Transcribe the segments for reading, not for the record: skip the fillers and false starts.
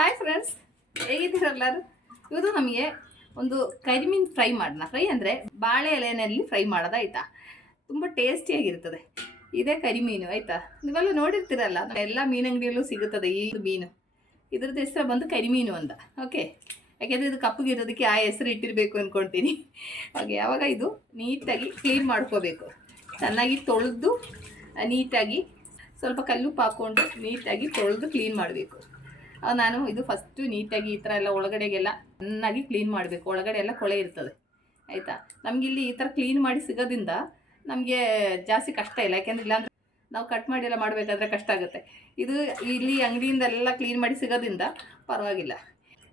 Hi friends, ಹೇಗಿದ್ದೀರಲ್ಲರೂ? ಇವತ್ತು ನಮಗೆ ಒಂದು ಕರಿಮೀನು ಫ್ರೈ ಮಾಡೋಣ. ಫ್ರೈ ಅಂದರೆ ಬಾಳೆ ಎಲೆಯಲ್ಲಿ ಫ್ರೈ ಮಾಡೋದಾಯ್ತಾ. ತುಂಬ ಟೇಸ್ಟಿಯಾಗಿರ್ತದೆ. ಇದೇ ಕರಿಮೀನು ಆಯಿತಾ. ನೀವೆಲ್ಲ ನೋಡಿರ್ತೀರಲ್ಲ, ಎಲ್ಲ ಮೀನಂಗಡಿಯಲ್ಲೂ ಸಿಗುತ್ತದೆ ಈ ಮೀನು. ಇದ್ರದ್ದು ಹೆಸರು ಬಂದು ಕರಿಮೀನು ಅಂತ. ಓಕೆ, ಯಾಕೆಂದರೆ ಇದು ಕಪ್ಪಗಿರೋದಕ್ಕೆ ಆ ಹೆಸರು ಇಟ್ಟಿರಬೇಕು ಅಂದ್ಕೊಳ್ತೀನಿ. ಹಾಗೆ ಯಾವಾಗ ಇದು ನೀಟಾಗಿ ಕ್ಲೀನ್ ಮಾಡ್ಕೋಬೇಕು. ಚೆನ್ನಾಗಿ ತೊಳೆದು ನೀಟಾಗಿ ಸ್ವಲ್ಪ ಕಲ್ಲುಪ್ಪು ಹಾಕ್ಕೊಂಡು ನೀಟಾಗಿ ತೊಳೆದು ಕ್ಲೀನ್ ಮಾಡಬೇಕು. ನಾನು ಇದು ಫಸ್ಟು ನೀಟಾಗಿ ಈ ಥರ ಎಲ್ಲ ಒಳಗಡೆಗೆಲ್ಲ ಚೆನ್ನಾಗಿ ಕ್ಲೀನ್ ಮಾಡಬೇಕು. ಒಳಗಡೆ ಎಲ್ಲ ಕೊಳೆ ಇರ್ತದೆ ಆಯಿತಾ. ನಮಗಿಲ್ಲಿ ಈ ಥರ ಕ್ಲೀನ್ ಮಾಡಿ ಸಿಗೋದ್ರಿಂದ ನಮಗೆ ಜಾಸ್ತಿ ಕಷ್ಟ ಇಲ್ಲ. ಯಾಕೆಂದರೆ ಇಲ್ಲಾಂದರೆ ನಾವು ಕಟ್ ಮಾಡಿ ಎಲ್ಲ ಮಾಡಬೇಕಾದ್ರೆ ಕಷ್ಟ ಆಗುತ್ತೆ. ಇದು ಇಲ್ಲಿ ಅಂಗಡಿಯಿಂದೆಲ್ಲ ಕ್ಲೀನ್ ಮಾಡಿ ಸಿಗೋದ್ರಿಂದ ಪರವಾಗಿಲ್ಲ.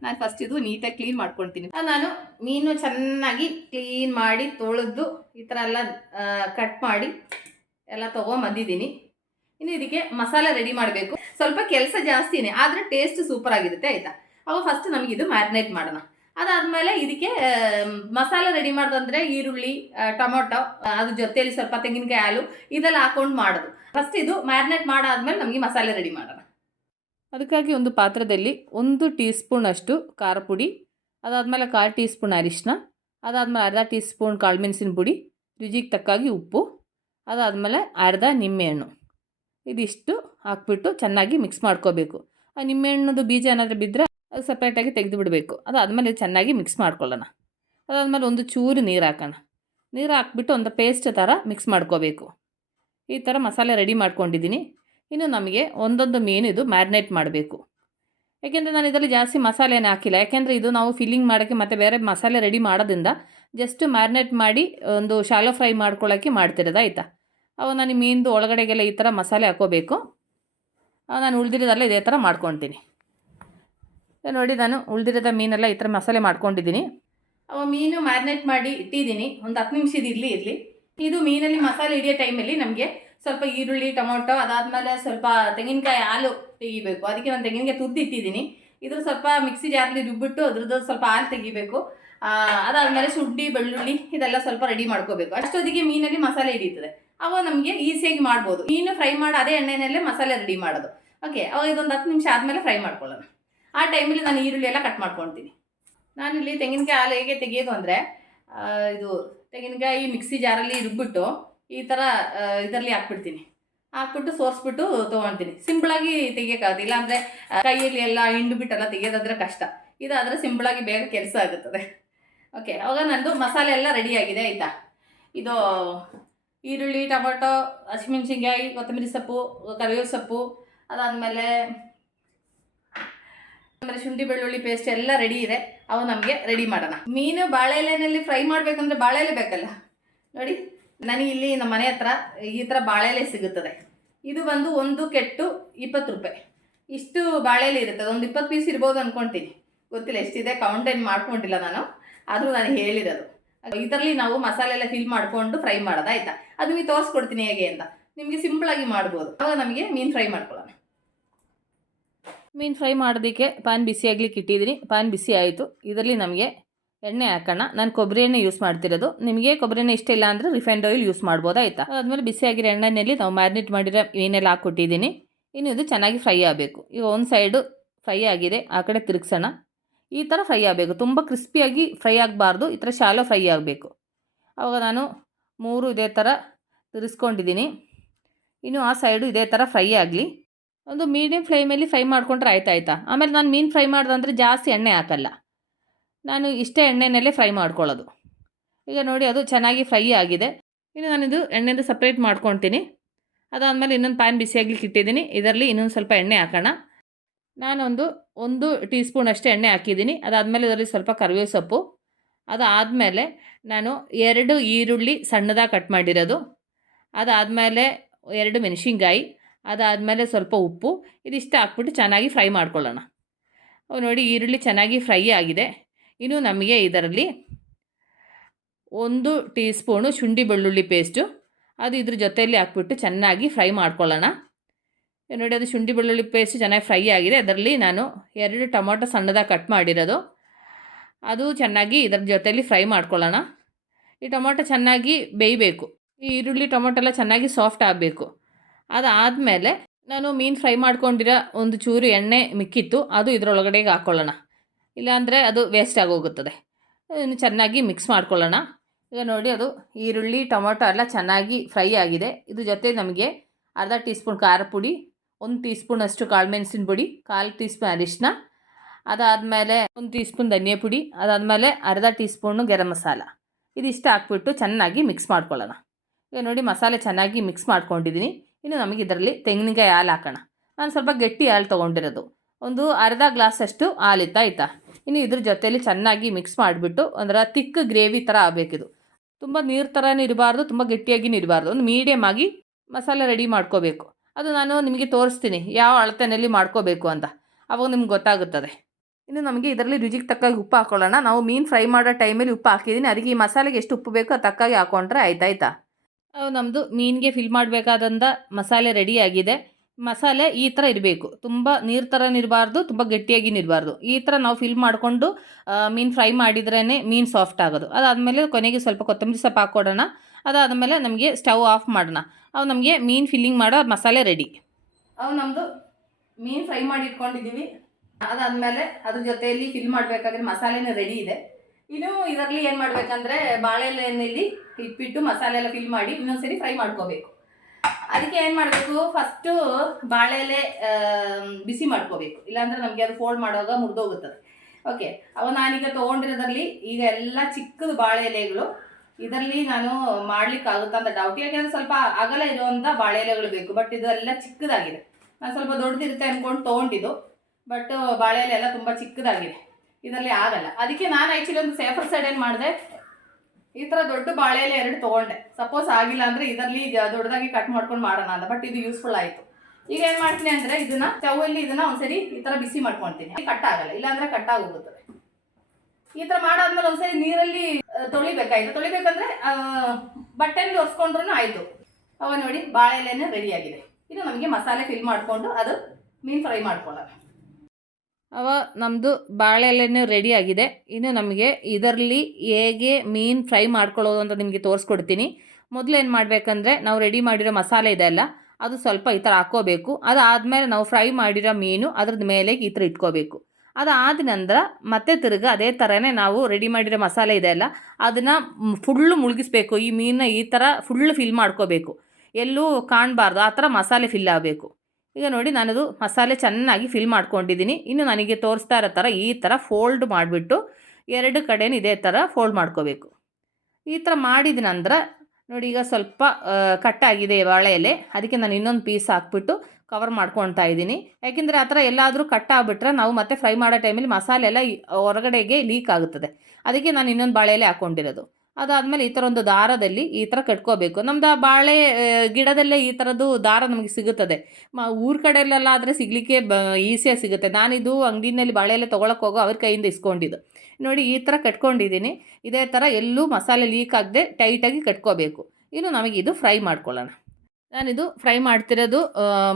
ನಾನು ಫಸ್ಟ್ ಇದು ನೀಟಾಗಿ ಕ್ಲೀನ್ ಮಾಡ್ಕೊಳ್ತೀನಿ. ನಾನು ಮೀನು ಚೆನ್ನಾಗಿ ಕ್ಲೀನ್ ಮಾಡಿ ತೊಳೆದು ಈ ಥರ ಎಲ್ಲ ಕಟ್ ಮಾಡಿ ಎಲ್ಲ ತೊಗೊಂಬಂದಿದ್ದೀನಿ. ಇನ್ನು ಇದಕ್ಕೆ ಮಸಾಲೆ ರೆಡಿ ಮಾಡಬೇಕು. ಸ್ವಲ್ಪ ಕೆಲಸ ಜಾಸ್ತಿನೇ, ಆದರೆ ಟೇಸ್ಟ್ ಸೂಪರ್ ಆಗಿರುತ್ತೆ ಆಯಿತಾ. ಅವಾಗ ಫಸ್ಟ್ ನಮಗಿದು ಮ್ಯಾರಿನೇಟ್ ಮಾಡೋಣ. ಅದಾದಮೇಲೆ ಇದಕ್ಕೆ ಮಸಾಲೆ ರೆಡಿ ಮಾಡೋದಂದರೆ ಈರುಳ್ಳಿ, ಟೊಮೊಟೊ, ಅದ್ರ ಜೊತೆಯಲ್ಲಿ ಸ್ವಲ್ಪ ತೆಂಗಿನಕಾಯಿ ಹಾಲು ಇದೆಲ್ಲ ಹಾಕೊಂಡು ಮಾಡೋದು. ಫಸ್ಟ್ ಇದು ಮ್ಯಾರಿನೇಟ್ ಮಾಡಾದ್ಮೇಲೆ ನಮಗೆ ಮಸಾಲೆ ರೆಡಿ ಮಾಡೋಣ. ಅದಕ್ಕಾಗಿ ಒಂದು ಪಾತ್ರದಲ್ಲಿ 1 ಟೀ ಸ್ಪೂನಷ್ಟು ಖಾರ ಪುಡಿ, ಅದಾದಮೇಲೆ 1/4 ಟೀ ಸ್ಪೂನ್ ಅರಿಶಿನ, ಅದಾದಮೇಲೆ ಅರ್ಧ ಟೀ ಸ್ಪೂನ್ ಕಾಳುಮೆಣಸಿನ ಪುಡಿ, ರುಚಿಗೆ ತಕ್ಕಾಗಿ ಉಪ್ಪು, ಅದಾದಮೇಲೆ ಅರ್ಧ ನಿಂಬೆಹಣ್ಣು ಇದಿಷ್ಟು ಹಾಕ್ಬಿಟ್ಟು ಚೆನ್ನಾಗಿ ಮಿಕ್ಸ್ ಮಾಡ್ಕೋಬೇಕು. ಆ ನಿಂಬೆಹಣ್ಣದು ಬೀಜ ಏನಾದರೂ ಬಿದ್ದರೆ ಅದು ಸಪ್ರೇಟಾಗಿ ತೆಗೆದು ಬಿಡಬೇಕು. ಅದಾದಮೇಲೆ ಚೆನ್ನಾಗಿ ಮಿಕ್ಸ್ ಮಾಡ್ಕೊಳ್ಳೋಣ. ಅದಾದಮೇಲೆ ಒಂದು ಚೂರು ನೀರು ಹಾಕೋಣ. ನೀರು ಹಾಕ್ಬಿಟ್ಟು ಒಂದು ಪೇಸ್ಟ್ ಥರ ಮಿಕ್ಸ್ ಮಾಡ್ಕೋಬೇಕು. ಈ ಥರ ಮಸಾಲೆ ರೆಡಿ ಮಾಡ್ಕೊಂಡಿದ್ದೀನಿ. ಇನ್ನು ನಮಗೆ ಒಂದೊಂದು ಮೀನು ಇದು ಮ್ಯಾರಿನೇಟ್ ಮಾಡಬೇಕು. ಯಾಕೆಂದರೆ ನಾನು ಇದರಲ್ಲಿ ಜಾಸ್ತಿ ಮಸಾಲೆನೇ ಹಾಕಿಲ್ಲ. ಯಾಕೆಂದರೆ ಇದು ನಾವು ಫಿಲ್ಲಿಂಗ್ ಮಾಡೋಕ್ಕೆ ಮತ್ತು ಬೇರೆ ಮಸಾಲೆ ರೆಡಿ ಮಾಡೋದ್ರಿಂದ ಜಸ್ಟ್ ಮ್ಯಾರಿನೇಟ್ ಮಾಡಿ ಒಂದು ಶಾಲೋ ಫ್ರೈ ಮಾಡ್ಕೊಳ್ಳೋಕ್ಕೆ ಮಾಡ್ತಿರೋದು ಆಯಿತಾ. ಅವಾಗ ನಾನು ಮೀನ್ದು ಒಳಗಡೆಗೆಲ್ಲ ಈ ಥರ ಮಸಾಲೆ ಹಾಕೋಬೇಕು. ನಾನು ಉಳಿದಿರೋದೆಲ್ಲ ಇದೇ ಥರ ಮಾಡ್ಕೊತೀನಿ. ನೋಡಿ, ನಾನು ಉಳಿದಿರೋದ ಮೀನೆಲ್ಲ ಈ ಥರ ಮಸಾಲೆ ಮಾಡ್ಕೊಂಡಿದ್ದೀನಿ. ಅವ ಮೀನು ಮ್ಯಾರಿನೇಟ್ ಮಾಡಿ ಇಟ್ಟಿದ್ದೀನಿ. ಒಂದು 10 ನಿಮಿಷದ ಇರಲಿ. ಇದು ಮೀನಲ್ಲಿ ಮಸಾಲೆ ಹಿಡಿಯೋ ಟೈಮಲ್ಲಿ ನಮಗೆ ಸ್ವಲ್ಪ ಈರುಳ್ಳಿ, ಟೊಮೊಟೊ, ಅದಾದಮೇಲೆ ಸ್ವಲ್ಪ ತೆಂಗಿನಕಾಯಿ ಹಾಲು ತೆಗಿಬೇಕು. ಅದಕ್ಕೆ ನಾನು ತೆಂಗಿನಕಾಯಿ ತುರ್ದು ಇಟ್ಟಿದ್ದೀನಿ. ಇದ್ರ ಸ್ವಲ್ಪ ಮಿಕ್ಸಿ ಜಾರಲ್ಲಿ ರುಬ್ಬಿಟ್ಟು ಅದ್ರದ್ದು ಸ್ವಲ್ಪ ಹಾಲು ತೆಗಿಬೇಕು. ಅದಾದಮೇಲೆ ಶುಂಠಿ, ಬೆಳ್ಳುಳ್ಳಿ ಇದೆಲ್ಲ ಸ್ವಲ್ಪ ರೆಡಿ ಮಾಡ್ಕೋಬೇಕು. ಅಷ್ಟೊತ್ತಿಗೆ ಮೀನಲ್ಲಿ ಮಸಾಲೆ ಹಿಡಿಯುತ್ತದೆ. ಅವಾಗ ನಮಗೆ ಈಸಿಯಾಗಿ ಮಾಡ್ಬೋದು. ಮೀನು ಫ್ರೈ ಮಾಡಿ ಅದೇ ಎಣ್ಣೆಯಲ್ಲೇ ಮಸಾಲೆ ರೆಡಿ ಮಾಡೋದು. ಓಕೆ, ಅವಾಗ ಇದೊಂದು 10 ನಿಮಿಷ ಆದಮೇಲೆ ಫ್ರೈ ಮಾಡ್ಕೊಳ್ಳೋಣ. ಆ ಟೈಮಲ್ಲಿ ನಾನು ಈರುಳ್ಳಿ ಎಲ್ಲ ಕಟ್ ಮಾಡ್ಕೊಳ್ತೀನಿ. ನಾನಿಲ್ಲಿ ತೆಂಗಿನಕಾಯಿ ಹಾಲು ಹೇಗೆ ತೆಗೆಯೋದು ಅಂದರೆ, ಇದು ತೆಂಗಿನಕಾಯಿ ಮಿಕ್ಸಿ ಜಾರಲ್ಲಿ ರುಬ್ಬಿಟ್ಟು ಈ ಥರ ಇದರಲ್ಲಿ ಹಾಕ್ಬಿಡ್ತೀನಿ. ಹಾಕ್ಬಿಟ್ಟು ಸೋರಿಸ್ಬಿಟ್ಟು ತೊಗೊಳ್ತೀನಿ. ಸಿಂಪಳಾಗಿ ತೆಗಿಯೋಕ್ಕಾಗುತ್ತೆ. ಇಲ್ಲಾಂದರೆ ಕೈಯಲ್ಲಿ ಎಲ್ಲ ಹಿಂಡುಬಿಟ್ಟೆಲ್ಲ ತೆಗಿಯೋದಾದರೆ ಕಷ್ಟ. ಇದಾದರೆ ಸಿಂಪಳಾಗಿ ಬೇಗ ಕೆಲಸ ಆಗುತ್ತದೆ. ಓಕೆ, ಅವಾಗ ನಂದು ಮಸಾಲೆ ಎಲ್ಲ ರೆಡಿಯಾಗಿದೆ ಆಯಿತಾ. ಇದು ಈರುಳ್ಳಿ, ಟೊಮೊಟೊ, ಹಸಿಮೆಣ್ಸಿನ್ಕಾಯಿ, ಕೊತ್ತಂಬರಿ ಸೊಪ್ಪು, ಕರಿಬೇವು ಸೊಪ್ಪು, ಅದಾದಮೇಲೆ ಶುಂಠಿ ಬೆಳ್ಳುಳ್ಳಿ ಪೇಸ್ಟ್ ಎಲ್ಲ ರೆಡಿ ಇದೆ. ಅವು ನಮಗೆ ರೆಡಿ ಮಾಡೋಣ. ಮೀನು ಬಾಳೆ ಎಲೆಯಲ್ಲಿ ಫ್ರೈ ಮಾಡಬೇಕಂದ್ರೆ ಬಾಳೆ ಎಲೆ ಬೇಕಲ್ಲ. ನೋಡಿ, ನನಗೆ ಇಲ್ಲಿ ನಮ್ಮ ಮನೆ ಹತ್ರ ಈ ಥರ ಬಾಳೆ ಎಲೆ ಸಿಗುತ್ತದೆ. ಇದು ಬಂದು ಒಂದು ಕೆಟ್ಟು 20 ರೂಪಾಯಿ. ಇಷ್ಟು ಬಾಳೆ ಎಲೆ ಇರುತ್ತದೆ. ಒಂದು 20 ಪೀಸ್ ಇರ್ಬೋದು ಅಂದ್ಕೊಳ್ತೀನಿ. ಗೊತ್ತಿಲ್ಲ ಎಷ್ಟಿದೆ, ಕೌಂಟ್ ಏನು ಮಾಡ್ಕೊಂಡಿಲ್ಲ ನಾನು. ಆದರೂ ನಾನು ಹೇಳಿರೋದು ಇದರಲ್ಲಿ ನಾವು ಮಸಾಲೆ ಎಲ್ಲ ಫಿಲ್ ಮಾಡಿಕೊಂಡು ಫ್ರೈ ಮಾಡೋದು ಆಯಿತಾ. ಅದು ನಿಮಗೆ ತೋರಿಸ್ಕೊಡ್ತೀನಿ ಹೇಗೆ ಅಂತ. ನಿಮಗೆ ಸಿಂಪಳಾಗಿ ಮಾಡ್ಬೋದು. ಆವಾಗ ನಮಗೆ ಮೀನು ಫ್ರೈ ಮಾಡ್ಕೊಳ್ಳೋಣ. ಮೀನು ಫ್ರೈ ಮಾಡೋದಕ್ಕೆ ಪ್ಯಾನ್ ಬಿಸಿ ಆಗ್ಲಿಕ್ಕೆ ಇಟ್ಟಿದ್ದೀನಿ. ಪ್ಯಾನ್ ಬಿಸಿ ಆಯಿತು. ಇದರಲ್ಲಿ ನಮಗೆ ಎಣ್ಣೆ ಹಾಕೋಣ. ನಾನು ಕೊಬ್ಬರಿ ಎಣ್ಣೆ ಯೂಸ್ ಮಾಡ್ತಿರೋದು. ನಿಮಗೆ ಕೊಬ್ಬರಿ ಎಣ್ಣೆ ಇಷ್ಟ ಇಲ್ಲ ಅಂದರೆ ರಿಫೈನ್ಡ್ ಆಯಿಲ್ ಯೂಸ್ ಮಾಡ್ಬೋದು ಆಯಿತಾ. ಅದಾದಮೇಲೆ ಬಿಸಿಯಾಗಿರೋ ಎಣ್ಣೆಯಲ್ಲಿ ನಾವು ಮ್ಯಾರಿನೇಟ್ ಮಾಡಿರೋ ಮೀನೆಲ್ಲ ಹಾಕ್ಕೊಟ್ಟಿದ್ದೀನಿ. ಇನ್ನು ಇದು ಚೆನ್ನಾಗಿ ಫ್ರೈ ಆಗಬೇಕು. ಈಗ ಒಂದು ಸೈಡು ಫ್ರೈ ಆಗಿದೆ, ಆ ಕಡೆ ತಿರುಗಿಸೋಣ. ಈ ಥರ ಫ್ರೈ ಆಗಬೇಕು. ತುಂಬ ಕ್ರಿಸ್ಪಿಯಾಗಿ ಫ್ರೈ ಆಗಬಾರ್ದು. ಈ ಥರ ಶಾಲೋ ಫ್ರೈ ಆಗಬೇಕು. ಆವಾಗ ನಾನು 3 ಇದೇ ಥರ ತಿರ್ಸ್ಕೊಂಡಿದ್ದೀನಿ. ಇನ್ನು ಆ ಸೈಡು ಇದೇ ಥರ ಫ್ರೈ ಆಗಲಿ. ಒಂದು ಮೀಡಿಯಮ್ ಫ್ಲೇಮಲ್ಲಿ ಫ್ರೈ ಮಾಡ್ಕೊಂಡ್ರೆ ಆಯ್ತಾಯ್ತಾ. ಆಮೇಲೆ ನಾನು ಮೀನು ಫ್ರೈ ಮಾಡೋದಂದರೆ ಜಾಸ್ತಿ ಎಣ್ಣೆ ಹಾಕಲ್ಲ. ನಾನು ಇಷ್ಟೇ ಎಣ್ಣೆಯಲ್ಲೇ ಫ್ರೈ ಮಾಡ್ಕೊಳ್ಳೋದು. ಈಗ ನೋಡಿ, ಅದು ಚೆನ್ನಾಗಿ ಫ್ರೈ ಆಗಿದೆ. ಇನ್ನು ನಾನಿದು ಎಣ್ಣೆಯಿಂದ ಸಪ್ರೇಟ್ ಮಾಡ್ಕೊತೀನಿ. ಅದಾದಮೇಲೆ ಇನ್ನೊಂದು ಪ್ಯಾನ್ ಬಿಸಿಯಾಗ್ಲಿಕ್ಕೆ ಇಟ್ಟಿದ್ದೀನಿ. ಇದರಲ್ಲಿ ಇನ್ನೊಂದು ಸ್ವಲ್ಪ ಎಣ್ಣೆ ಹಾಕೋಣ. ನಾನೊಂದು 1 ಟೀ ಸ್ಪೂನ್ ಅಷ್ಟೇ ಎಣ್ಣೆ ಹಾಕಿದ್ದೀನಿ. ಅದಾದಮೇಲೆ ಇದರಲ್ಲಿ ಸ್ವಲ್ಪ ಕರಿಬೇವು ಸೊಪ್ಪು, ಅದಾದಮೇಲೆ ನಾನು 2 ಈರುಳ್ಳಿ ಸಣ್ಣದಾಗಿ ಕಟ್ ಮಾಡಿರೋದು, ಅದಾದಮೇಲೆ 2 ಮೆಣಸಿನ್ಕಾಯಿ, ಅದಾದಮೇಲೆ ಸ್ವಲ್ಪ ಉಪ್ಪು, ಇದಿಷ್ಟು ಹಾಕ್ಬಿಟ್ಟು ಚೆನ್ನಾಗಿ ಫ್ರೈ ಮಾಡ್ಕೊಳ್ಳೋಣ. ನೋಡಿ, ಈರುಳ್ಳಿ ಚೆನ್ನಾಗಿ ಫ್ರೈ ಆಗಿದೆ. ಇನ್ನು ನಮಗೆ ಇದರಲ್ಲಿ 1 ಟೀ ಸ್ಪೂನು ಶುಂಠಿ ಬೆಳ್ಳುಳ್ಳಿ ಪೇಸ್ಟು, ಅದು ಇದ್ರ ಜೊತೆಯಲ್ಲಿ ಹಾಕ್ಬಿಟ್ಟು ಚೆನ್ನಾಗಿ ಫ್ರೈ ಮಾಡ್ಕೊಳ್ಳೋಣ. ನೋಡಿ, ಅದು ಶುಂಠಿ ಬೆಳ್ಳುಳ್ಳಿ ಪೇಸ್ಟ್ ಚೆನ್ನಾಗಿ ಫ್ರೈ ಆಗಿದೆ. ಅದರಲ್ಲಿ ನಾನು 2 ಟೊಮೊಟೊ ಸಣ್ಣದಾಗಿ ಕಟ್ ಮಾಡಿರೋದು, ಅದು ಚೆನ್ನಾಗಿ ಇದರ ಜೊತೆಯಲ್ಲಿ ಫ್ರೈ ಮಾಡ್ಕೊಳ್ಳೋಣ. ಈ ಟೊಮೊಟೊ ಚೆನ್ನಾಗಿ ಬೇಯಬೇಕು. ಈ ಈರುಳ್ಳಿ ಟೊಮೊಟೊ ಎಲ್ಲ ಚೆನ್ನಾಗಿ ಸಾಫ್ಟ್ ಆಗಬೇಕು. ಅದಾದಮೇಲೆ ನಾನು ಮೀನು ಫ್ರೈ ಮಾಡ್ಕೊಂಡಿರೋ ಒಂದು ಚೂರು ಎಣ್ಣೆ ಮಿಕ್ಕಿತ್ತು, ಅದು ಇದರೊಳಗಡೆಗೆ ಹಾಕ್ಕೊಳ್ಳೋಣ, ಇಲ್ಲಾಂದರೆ ಅದು ವೇಸ್ಟ್ ಆಗೋಗುತ್ತದೆ. ಇನ್ನು ಚೆನ್ನಾಗಿ ಮಿಕ್ಸ್ ಮಾಡ್ಕೊಳ್ಳೋಣ. ಈಗ ನೋಡಿ, ಅದು ಈರುಳ್ಳಿ ಟೊಮೊಟೊ ಎಲ್ಲ ಚೆನ್ನಾಗಿ ಫ್ರೈ ಆಗಿದೆ. ಇದ್ರ ಜೊತೆ ನಮಗೆ ಅರ್ಧ ಟೀ ಸ್ಪೂನ್ ಖಾರ ಪುಡಿ, 1 ಟೀ ಸ್ಪೂನಷ್ಟು ಕಾಳು ಮೆಣಸಿನ ಪುಡಿ, 1/4 ಟೀ ಸ್ಪೂನ್ ಅರಿಶಿನ, ಅದಾದಮೇಲೆ 1 ಟೀ ಸ್ಪೂನ್ ಧನಿಯಾ ಪುಡಿ, ಅದಾದಮೇಲೆ ಅರ್ಧ ಟೀ ಸ್ಪೂನು ಗರಂ ಮಸಾಲ, ಇದಿಷ್ಟು ಹಾಕ್ಬಿಟ್ಟು ಚೆನ್ನಾಗಿ ಮಿಕ್ಸ್ ಮಾಡ್ಕೊಳ್ಳೋಣ. ಈಗ ನೋಡಿ, ಮಸಾಲೆ ಚೆನ್ನಾಗಿ ಮಿಕ್ಸ್ ಮಾಡ್ಕೊಂಡಿದ್ದೀನಿ. ಇನ್ನು ನಮಗೆ ಇದರಲ್ಲಿ ತೆಂಗಿನಕಾಯಿ ಹಾಲು ಹಾಕೋಣ. ನಾನು ಸ್ವಲ್ಪ ಗಟ್ಟಿ ಹಾಲು ತೊಗೊಂಡಿರೋದು, ಒಂದು ಅರ್ಧ ಗ್ಲಾಸಷ್ಟು ಹಾಲಿತ್ತು ಆಯಿತಾ. ಇನ್ನು ಇದ್ರ ಜೊತೆಯಲ್ಲಿ ಚೆನ್ನಾಗಿ ಮಿಕ್ಸ್ ಮಾಡಿಬಿಟ್ಟು ಒಂಥರ ತಿಕ್ ಗ್ರೇವಿ ಥರ ಆಗಬೇಕಿದು. ತುಂಬ ನೀರು ಥರನೂ ಇರಬಾರ್ದು, ತುಂಬ ಗಟ್ಟಿಯಾಗಿಯೂ ಇರಬಾರ್ದು, ಒಂದು ಮೀಡಿಯಮ್ ಆಗಿ ಮಸಾಲೆ ರೆಡಿ ಮಾಡ್ಕೋಬೇಕು. ಅದು ನಾನು ನಿಮಗೆ ತೋರಿಸ್ತೀನಿ ಯಾವ ಅಳತೆಯಲ್ಲಿ ಮಾಡ್ಕೋಬೇಕು ಅಂತ, ಅವಾಗ ನಿಮ್ಗೆ ಗೊತ್ತಾಗುತ್ತದೆ. ಇನ್ನು ನಮಗೆ ಇದರಲ್ಲಿ ರುಚಿಗೆ ತಕ್ಕಾಗಿ ಉಪ್ಪು ಹಾಕ್ಕೊಳ್ಳೋಣ. ನಾವು ಮೀನು ಫ್ರೈ ಮಾಡೋ ಟೈಮಲ್ಲಿ ಉಪ್ಪು ಹಾಕಿದ್ದೀನಿ, ಅದಕ್ಕೆ ಈ ಮಸಾಲೆಗೆ ಎಷ್ಟು ಉಪ್ಪು ಬೇಕೋ ತಕ್ಕಾಗಿ ಹಾಕ್ಕೊಂಡ್ರೆ ಆಯ್ತಾಯ್ತಾ. ನಮ್ಮದು ಮೀನಿಗೆ ಫಿಲ್ ಮಾಡಬೇಕಾದಂಥ ಮಸಾಲೆ ರೆಡಿಯಾಗಿದೆ. ಮಸಾಲೆ ಈ ಥರ ಇರಬೇಕು, ತುಂಬ ನೀರು ಥರನೂ ಇರಬಾರ್ದು, ತುಂಬ ಗಟ್ಟಿಯಾಗಿನೂ ಇರಬಾರ್ದು. ಈ ಥರ ನಾವು ಫಿಲ್ ಮಾಡಿಕೊಂಡು ಮೀನು ಫ್ರೈ ಮಾಡಿದ್ರೇ ಮೀನು ಸಾಫ್ಟ್ ಆಗೋದು. ಅದಾದಮೇಲೆ ಕೊನೆಗೆ ಸ್ವಲ್ಪ ಕೊತ್ತಂಬರಿ ಸೊಪ್ಪು ಹಾಕ್ಕೊಡೋಣ. ಅದಾದಮೇಲೆ ನಮಗೆ ಸ್ಟವ್ ಆಫ್ ಮಾಡೋಣ. ಅವು ನಮಗೆ ಮೀನು ಫಿಲ್ಲಿಂಗ್ ಮಾಡೋ ಮಸಾಲೆ ರೆಡಿ. ಅವು ನಮ್ಮದು ಮೀನು ಫ್ರೈ ಮಾಡಿ ಇಟ್ಕೊಂಡಿದ್ದೀವಿ. ಅದಾದಮೇಲೆ ಅದ್ರ ಜೊತೆಯಲ್ಲಿ ಫಿಲ್ ಮಾಡಬೇಕಾದ್ರೆ ಮಸಾಲೆನೂ ರೆಡಿ ಇದೆ. ಇನ್ನು ಇದರಲ್ಲಿ ಏನು ಮಾಡಬೇಕಂದ್ರೆ ಬಾಳೆಎಲೆಯಲ್ಲಿ ಇಟ್ಬಿಟ್ಟು ಮಸಾಲೆ ಎಲ್ಲ ಫಿಲ್ ಮಾಡಿ ಇನ್ನೊಂದ್ಸರಿ ಫ್ರೈ ಮಾಡ್ಕೋಬೇಕು. ಅದಕ್ಕೆ ಏನು ಮಾಡಬೇಕು, ಫಸ್ಟು ಬಾಳೆಎಲೆ ಬಿಸಿ ಮಾಡ್ಕೋಬೇಕು, ಇಲ್ಲಾಂದರೆ ನಮಗೆ ಅದು ಫೋಲ್ಡ್ ಮಾಡುವಾಗ ಮುರಿದೋಗುತ್ತದೆ. ಓಕೆ, ನಾನೀಗ ತೊಗೊಂಡಿರೋದ್ರಲ್ಲಿ ಈಗ ಎಲ್ಲ ಚಿಕ್ಕದು ಬಾಳೆ ಎಲೆಗಳು, ಇದರಲ್ಲಿ ನಾನು ಮಾಡ್ಲಿಕ್ಕಾಗುತ್ತಾ ಅಂತ ಡೌಟ್, ಯಾಕೆಂದರೆ ಸ್ವಲ್ಪ ಅಗಲ ಇರುವಂಥ ಬಾಳೆ ಎಲೆಗಳು ಬೇಕು. ಬಟ್ ಇದೆಲ್ಲ ಚಿಕ್ಕದಾಗಿದೆ. ನಾನು ಸ್ವಲ್ಪ ದೊಡ್ಡದಿರುತ್ತೆ ಅಂದ್ಕೊಂಡು ತೊಗೊಂಡಿದ್ದು, ಬಟ್ ಬಾಳೆ ಎಲೆ ಎಲ್ಲ ತುಂಬ ಚಿಕ್ಕದಾಗಿದೆ, ಇದರಲ್ಲಿ ಆಗಲ್ಲ. ಅದಕ್ಕೆ ನಾನು ಆ್ಯಕ್ಚುಲಿ ಒಂದು ಸೇಫರ್ ಸೈಡ್ ಏನು ಮಾಡಿದೆ, ಈ ಥರ ದೊಡ್ಡ ಬಾಳೆ ಎಲೆ 2 ತೊಗೊಂಡೆ. ಸಪೋಸ್ ಆಗಿಲ್ಲ ಅಂದರೆ ಇದರಲ್ಲಿ ದೊಡ್ಡದಾಗಿ ಕಟ್ ಮಾಡ್ಕೊಂಡು ಮಾಡೋಣ ಅಂತ. ಬಟ್ ಇದು ಯೂಸ್ಫುಲ್ ಆಯಿತು. ಈಗ ಏನು ಮಾಡ್ತೀನಿ ಅಂದರೆ ಇದನ್ನು ಸ್ಟವಲ್ಲಿ ಒಂದ್ಸರಿ ಈ ಥರ ಬಿಸಿ ಮಾಡ್ಕೊಳ್ತೀನಿ, ಕಟ್ ಆಗಲ್ಲ, ಇಲ್ಲಾಂದರೆ ಕಟ್ ಆಗೋಗುತ್ತದೆ. ಈ ಥರ ಮಾಡಾದ್ಮೇಲೆ ಒಂದ್ಸರಿ ನೀರಲ್ಲಿ ತೊಳಿಬೇಕಾಯ್ತು. ತೊಳಿಬೇಕಂದ್ರೆ ಬಟ್ಟೆನಲ್ಲಿ ಒರೆಸ್ಕೊಂಡ್ರೂ ಆಯಿತು. ನೋಡಿ, ಬಾಳೆ ಎಲೆನೇ ರೆಡಿಯಾಗಿದೆ. ಇನ್ನು ನಮಗೆ ಮಸಾಲೆ ಫಿಲ್ ಮಾಡಿಕೊಂಡು ಅದು ಮೀನು ಫ್ರೈ ಮಾಡ್ಕೊಳ್ಳೋಣ. ನಮ್ಮದು ಬಾಳೆ ಎಲೆನೂ ರೆಡಿಯಾಗಿದೆ. ಇನ್ನು ನಮಗೆ ಇದರಲ್ಲಿ ಹೇಗೆ ಮೀನು ಫ್ರೈ ಮಾಡ್ಕೊಳ್ಳೋದು ಅಂತ ನಿಮಗೆ ತೋರಿಸ್ಕೊಡ್ತೀನಿ. ಮೊದಲು ಏನು ಮಾಡಬೇಕಂದ್ರೆ, ನಾವು ರೆಡಿ ಮಾಡಿರೋ ಮಸಾಲೆ ಇದೆ ಅಲ್ಲ, ಅದು ಸ್ವಲ್ಪ ಈ ಥರ ಹಾಕ್ಕೋಬೇಕು. ಅದಾದಮೇಲೆ ನಾವು ಫ್ರೈ ಮಾಡಿರೋ ಮೀನು ಅದ್ರದ್ದು ಮೇಲೆ ಈ ಥರ ಇಟ್ಕೋಬೇಕು. ಅದಾದ ನಂತರ ಮತ್ತೆ ತಿರ್ಗಿ ಅದೇ ಥರನೇ ನಾವು ರೆಡಿ ಮಾಡಿರೋ ಮಸಾಲೆ ಇದೆ ಅಲ್ಲ, ಅದನ್ನು ಫುಲ್ಲು ಮುಳುಗಿಸ್ಬೇಕು. ಈ ಮೀನನ್ನ ಈ ಥರ ಫುಲ್ಲು ಫಿಲ್ ಮಾಡ್ಕೋಬೇಕು, ಎಲ್ಲೂ ಕಾಣಬಾರ್ದು, ಆ ಥರ ಮಸಾಲೆ ಫಿಲ್ ಆಗಬೇಕು. ಈಗ ನೋಡಿ, ನಾನದು ಮಸಾಲೆ ಚೆನ್ನಾಗಿ ಫಿಲ್ ಮಾಡ್ಕೊಂಡಿದ್ದೀನಿ. ಇನ್ನು ನನಗೆ ತೋರಿಸ್ತಾ ಇರೋ ಥರ ಈ ಥರ ಫೋಲ್ಡ್ ಮಾಡಿಬಿಟ್ಟು 2 ಕಡೆನೂ ಇದೇ ಥರ ಫೋಲ್ಡ್ ಮಾಡ್ಕೋಬೇಕು. ಈ ಥರ ಮಾಡಿದ ನಂತರ ನೋಡಿ, ಈಗ ಸ್ವಲ್ಪ ಕಟ್ಟಾಗಿದೆ ಬಾಳೆ ಎಲೆ, ಅದಕ್ಕೆ ನಾನು ಇನ್ನೊಂದು ಪೀಸ್ ಹಾಕ್ಬಿಟ್ಟು ಕವರ್ ಮಾಡ್ಕೊಳ್ತಾ ಇದ್ದೀನಿ. ಯಾಕೆಂದರೆ ಆ ಥರ ಎಲ್ಲಾದರೂ ಕಟ್ಟಾಗ್ಬಿಟ್ರೆ ನಾವು ಮತ್ತೆ ಫ್ರೈ ಮಾಡೋ ಟೈಮಲ್ಲಿ ಮಸಾಲೆ ಎಲ್ಲ ಹೊರಗಡೆಗೆ ಲೀಕ್ ಆಗುತ್ತದೆ. ಅದಕ್ಕೆ ನಾನು ಇನ್ನೊಂದು ಬಾಳೆ ಎಲೆ ಹಾಕ್ಕೊಂಡಿರೋದು. ಅದಾದಮೇಲೆ ಈ ಥರ ಒಂದು ದಾರದಲ್ಲಿ ಈ ಥರ ಕಟ್ಕೋಬೇಕು. ನಮ್ಮದು ಆ ಬಾಳೆ ಗಿಡದಲ್ಲೇ ಈ ಥರದ್ದು ದಾರ ನಮಗೆ ಸಿಗುತ್ತದೆ. ಊರ ಕಡೆಯಲ್ಲೆಲ್ಲ ಆದರೆ ಸಿಗಲಿಕ್ಕೆ ಈಸಿಯಾಗಿ ಸಿಗುತ್ತೆ. ನಾನಿದು ಅಂಗಡಿನಲ್ಲಿ ಬಾಳೆ ಎಲೆ ತೊಗೊಳಕ್ಕೆ ಹೋಗೋ ಅವ್ರ ಕೈಯಿಂದ ಇಸ್ಕೊಂಡಿದ್ದು. ನೋಡಿ, ಈ ಥರ ಕಟ್ಕೊಂಡಿದ್ದೀನಿ. ಇದೇ ಥರ ಎಲ್ಲೂ ಮಸಾಲೆ ಲೀಕ್ ಆಗದೆ ಟೈಟಾಗಿ ಕಟ್ಕೋಬೇಕು. ಇನ್ನು ನಮಗಿದು ಫ್ರೈ ಮಾಡ್ಕೊಳ್ಳೋಣ. ನಾನಿದು ಫ್ರೈ ಮಾಡ್ತಿರೋದು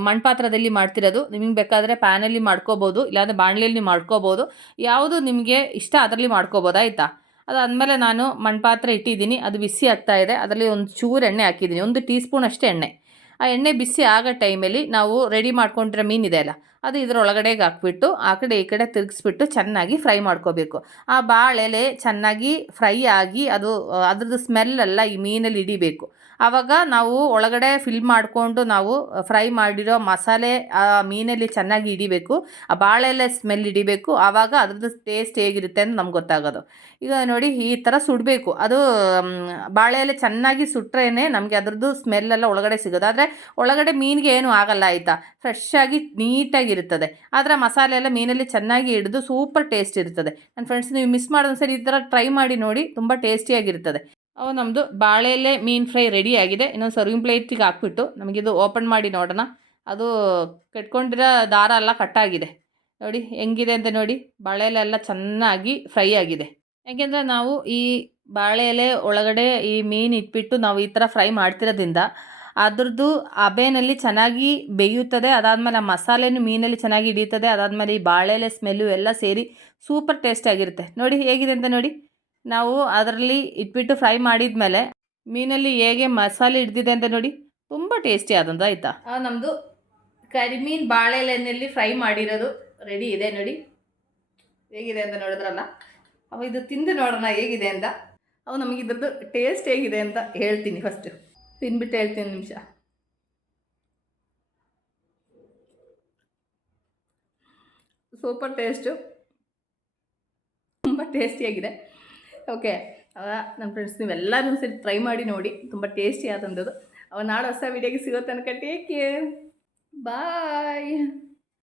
ಮಣ್ಪಾತ್ರದಲ್ಲಿ ಮಾಡ್ತಿರೋದು. ನಿಮಗೆ ಬೇಕಾದರೆ ಪ್ಯಾನಲ್ಲಿ ಮಾಡ್ಕೋಬೋದು, ಇಲ್ಲಾಂದರೆ ಬಾಣಲೆಯಲ್ಲಿ ಮಾಡ್ಕೋಬೋದು. ಯಾವುದು ನಿಮಗೆ ಇಷ್ಟ ಅದರಲ್ಲಿ ಮಾಡ್ಕೋಬೋದು ಆಯಿತಾ. ಅದಾದಮೇಲೆ ನಾನು ಮಣ್ಪಾತ್ರೆ ಇಟ್ಟಿದ್ದೀನಿ, ಅದು ಬಿಸಿ ಆಗ್ತಾಯಿದೆ. ಅದರಲ್ಲಿ ಒಂದು ಚೂರು ಎಣ್ಣೆ ಹಾಕಿದ್ದೀನಿ, 1 ಟೀ ಸ್ಪೂನ್ ಅಷ್ಟೇ ಎಣ್ಣೆ. ಆ ಎಣ್ಣೆ ಬಿಸಿ ಆಗೋ ಟೈಮಲ್ಲಿ ನಾವು ರೆಡಿ ಮಾಡ್ಕೊಂಡಿರೋ ಮೀನಿದೆ ಅಲ್ಲ, ಅದು ಇದರೊಳಗಡೆಗೆ ಹಾಕ್ಬಿಟ್ಟು ಆ ಕಡೆ ಈ ಕಡೆ ತಿರುಗಿಸ್ಬಿಟ್ಟು ಚೆನ್ನಾಗಿ ಫ್ರೈ ಮಾಡ್ಕೋಬೇಕು. ಆ ಬಾಳೆಲೆ ಚೆನ್ನಾಗಿ ಫ್ರೈ ಆಗಿ ಅದು ಅದ್ರದ್ದು ಸ್ಮೆಲ್ಲೆಲ್ಲ ಈ ಮೀನಲ್ಲಿ ಹಿಡಿಬೇಕು. ಆವಾಗ ನಾವು ಒಳಗಡೆ ಫಿಲ್ ಮಾಡಿಕೊಂಡು ನಾವು ಫ್ರೈ ಮಾಡಿರೋ ಮಸಾಲೆ ಆ ಮೀನಲ್ಲಿ ಚೆನ್ನಾಗಿ ಹಿಡಿಬೇಕು, ಆ ಬಾಳೆಲೆ ಸ್ಮೆಲ್ ಹಿಡಿಬೇಕು. ಆವಾಗ ಅದ್ರದ್ದು ಟೇಸ್ಟ್ ಹೇಗಿರುತ್ತೆ ಅಂತ ನಮ್ಗೆ ಗೊತ್ತಾಗೋದು. ಈಗ ನೋಡಿ, ಈ ಥರ ಸುಡಬೇಕು. ಅದು ಬಾಳೆ ಎಲೆ ಚೆನ್ನಾಗಿ ಸುಟ್ರೇ ನಮಗೆ ಅದ್ರದ್ದು ಸ್ಮೆಲ್ಲೆಲ್ಲ ಒಳಗಡೆ ಸಿಗೋದು. ಆದರೆ ಒಳಗಡೆ ಮೀನಿಗೆ ಏನೂ ಆಗಲ್ಲ ಆಯಿತಾ, ಫ್ರೆಶ್ಶಾಗಿ ನೀಟಾಗಿರುತ್ತದೆ. ಆದರೆ ಮಸಾಲೆ ಎಲ್ಲ ಮೀನಲ್ಲಿ ಚೆನ್ನಾಗಿ ಹಿಡಿದು ಸೂಪರ್ ಟೇಸ್ಟ್ ಇರ್ತದೆ. ನನ್ನ ಫ್ರೆಂಡ್ಸ್, ನೀವು ಮಿಸ್ ಮಾಡೋದು ಸರಿ ಈ ಥರ ಟ್ರೈ ಮಾಡಿ ನೋಡಿ, ತುಂಬ ಟೇಸ್ಟಿಯಾಗಿರ್ತದೆ. ನಮ್ಮದು ಬಾಳೆ ಎಲೆ ಮೀನು ಫ್ರೈ ರೆಡಿಯಾಗಿದೆ. ಇನ್ನೊಂದು ಸರ್ವಿಂಗ್ ಪ್ಲೇಟಿಗೆ ಹಾಕ್ಬಿಟ್ಟು ನಮಗಿದು ಓಪನ್ ಮಾಡಿ ನೋಡೋಣ. ಅದು ಕಟ್ಕೊಂಡಿರೋ ದಾರ ಎಲ್ಲ ಕಟ್ಟಾಗಿದೆ. ನೋಡಿ ಹೆಂಗಿದೆ ಅಂತ ನೋಡಿ, ಬಾಳೆ ಎಲೆ ಎಲ್ಲ ಚೆನ್ನಾಗಿ ಫ್ರೈ ಆಗಿದೆ. ಯಾಕೆಂದರೆ ನಾವು ಈ ಬಾಳೆ ಎಲೆ ಒಳಗಡೆ ಈ ಮೀನು ಇಟ್ಬಿಟ್ಟು ನಾವು ಈ ಥರ ಫ್ರೈ ಮಾಡ್ತಿರೋದ್ರಿಂದ ಅದ್ರದ್ದು ಹಬೆನಲ್ಲಿ ಚೆನ್ನಾಗಿ ಬೇಯುತ್ತದೆ. ಅದಾದಮೇಲೆ ಆ ಮಸಾಲೆನೂ ಮೀನಲ್ಲಿ ಚೆನ್ನಾಗಿ ಹಿಡಿಯುತ್ತದೆ. ಅದಾದಮೇಲೆ ಈ ಬಾಳೆ ಎಲೆ ಸ್ಮೆಲ್ಲು ಎಲ್ಲ ಸೇರಿ ಸೂಪರ್ ಟೇಸ್ಟಾಗಿರುತ್ತೆ. ನೋಡಿ ಹೇಗಿದೆ ಅಂತ ನೋಡಿ. ನಾವು ಅದರಲ್ಲಿ ಇಟ್ಬಿಟ್ಟು ಫ್ರೈ ಮಾಡಿದ ಮೇಲೆ ಮೀನಲ್ಲಿ ಹೇಗೆ ಮಸಾಲೆ ಹಿಡ್ದಿದೆ ಅಂತ ನೋಡಿ, ತುಂಬ ಟೇಸ್ಟಿ ಆದಂತ ಆಯಿತಾ. ನಮ್ಮದು ಕರಿಮೀನು ಬಾಳೆ ಎಲೆಯಲ್ಲಿ ಫ್ರೈ ಮಾಡಿರೋದು ರೆಡಿ ಇದೆ ನೋಡಿ. ಹೇಗಿದೆ ಅಂತ ನೋಡಿದ್ರಲ್ಲ, ಅವು ಇದು ತಿಂದು ನೋಡೋಣ ಹೇಗಿದೆ ಅಂತ. ಅವು ನಮಗೆ ಇದ್ರದ್ದು ಟೇಸ್ಟ್ ಹೇಗಿದೆ ಅಂತ ಹೇಳ್ತೀನಿ. ಫಸ್ಟು ತಿಂದ್ಬಿಟ್ಟು ಹೇಳ್ತೀನಿ ನಿಮಿಷ. ಸೂಪರ್ ಟೇಸ್ಟು, ತುಂಬ ಟೇಸ್ಟಿಯಾಗಿದೆ. ಓಕೆ, ನಮ್ಮ ಫ್ರೆಂಡ್ಸ್ ನೀವೆಲ್ಲರೂ ಸರಿ ಟ್ರೈ ಮಾಡಿ ನೋಡಿ, ತುಂಬ ಟೇಸ್ಟಿ ಆದಂಥದ್ದು. ನಾಳೆ ಹೊಸ ವೀಡಿಯೋಗೆ ಸಿಗೋ ತನಕ ಟೇಕ್ ಕೇರ್, ಬಾಯ್.